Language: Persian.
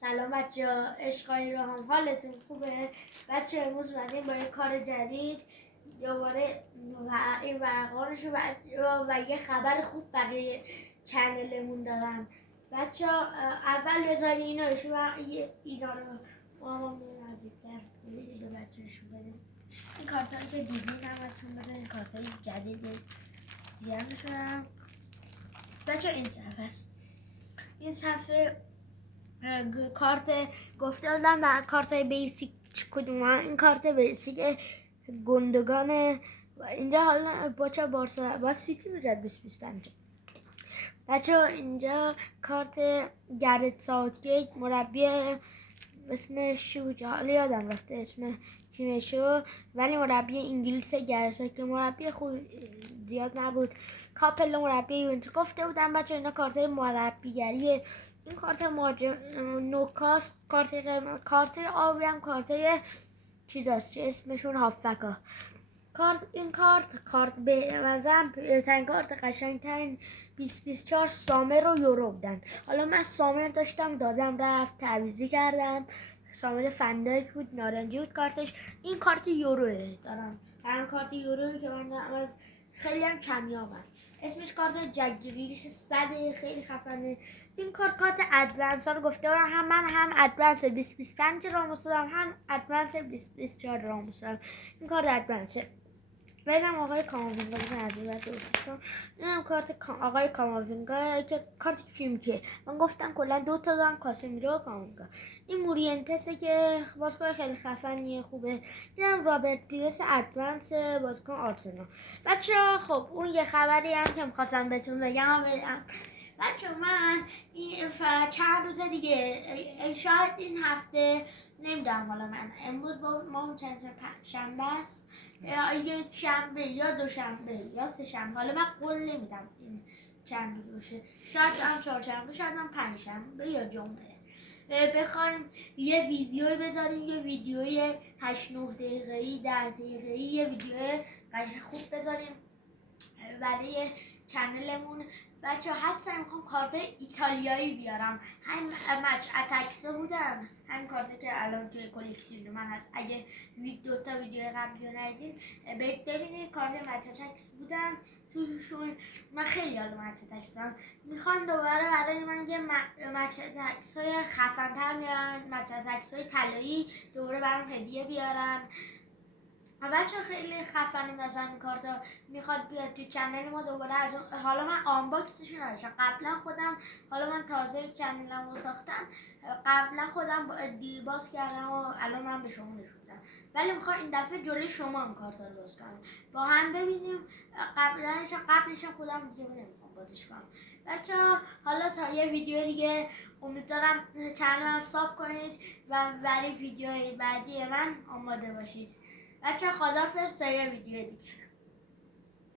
سلام بچه ها، عشقای رو هم حالتون خوبه؟ بچه امروز اومدیم با یه کار جدید دوباره این ورقانش و یه خبر خوب برای چنلمون دارم. بچه ها اول بذاری اینا رو ماما نزدیکتر به بچه هشون بدیم. این کارت هایی که دیدین همتون بزنین، این کارت های جدید دیگرشون. بچه این صفحه است. این صفحه کارت گفته بودم در کارت بیسیک کدوم. این کارت بیسیک گندگانه و اینجا حالا بچه با سیتی بجد 2025. بچه اینجا کارت گرت ساوتگیت مربی اسمش چی بود؟ حالا یادم رفته اسم تیمشو، ولی مربی انگلیس گرت که مربی خوب زیاد نبود. کاپل مربی یوونتوس گفته بودم. بچه اینا کارت مربیگریه. این کارت نوکاست، کارت آبی هم کارت چیزاست که اسمشون هافکا. این کارت به مثلا بهترین کارت قشنگترین 2024 سامر و یورو بودن. حالا من سامر داشتم دادم رفت تعویضی کردم. سامر فندایک بود، نارنجی بود کارتش. این کارت یوروه دارم، هم کارت یوروه که من از خیلی هم کمیابم. اسمش کارت جگریش صده، خیلی خفنه. این کارت ادوانس ها رو گفته بودم، هم من هم ادوانس 2025 راموس دارم، هم ادوانس 2024 راموس دارم. این کارت ادوانسه. بگم آقای کاماوینگا بزن عجیبت درست کنم. این هم کارت آقای کاماوینگا که کارت کیمکه. من گفتم کلا 2 تا دارم، کاسمیرو و کاماوینگا. این مورینتسه که بازیکن خیلی خفنیه، خوبه. این هم رابرت پیرس ادوانس بازیکن آرسنال. بچه‌ها خب اون یه خبری هم که می‌خواستم بهتون بگم بچه من این چند روز دیگه شاید این هفته نمیدونم، حالا من امروز با ما چند شنبه است، یا یک شنبه یا دوشنبه یا سه شنبه، حالا من قول نمیدم این چند روز باشه، شاید هم چهارشنبه، شاید هم پنجشنبه یا جمعه بخوایم یه ویدیوی بذاریم، یه ویدیوی 8-9 دقیقه‌ای 10 دقیقه‌ای، یه ویدیو قشنگ خوب بذاریم برای چنلمون. بچه حدسا میخوام کارت ایتالیایی بیارم. هم مچ اتکسا بودن، هم کارت که الان توی کلکسیون من هست. اگه 2 تا ویدیو قبلی رو ندیدین ببینید، کارت مچ اتکس بودن توشون. من خیلی حال مچ اتکس هم میخوام دوباره برای من یه مچ اتکس های خفن تر میارن، مچ اتکس های طلایی دوباره برام هدیه بیارن. بچه خیلی خفنی مثلا این کارتا میخواد بیاد تو چنل ما دوباره. از اون حالا من آنباکسشون نداشتم قبلا خودم، حالا من تازه چنلم رو ساختم، قبلا خودم دیرباز کردم و الان من به شما نشون میدم، ولی میخوام این دفعه جلوی شما این کارتا رو باز کنم با هم ببینیم. قبلش خودم دیگه نمیخوام بازش کنم. بچه حالا تا یه ویدیو دیگه امیدوارم چنلم ساب کنید و برای ویدیوهای بعدی من آماده باشید. بچه خداحافظ تا یه ویدیو دیگه.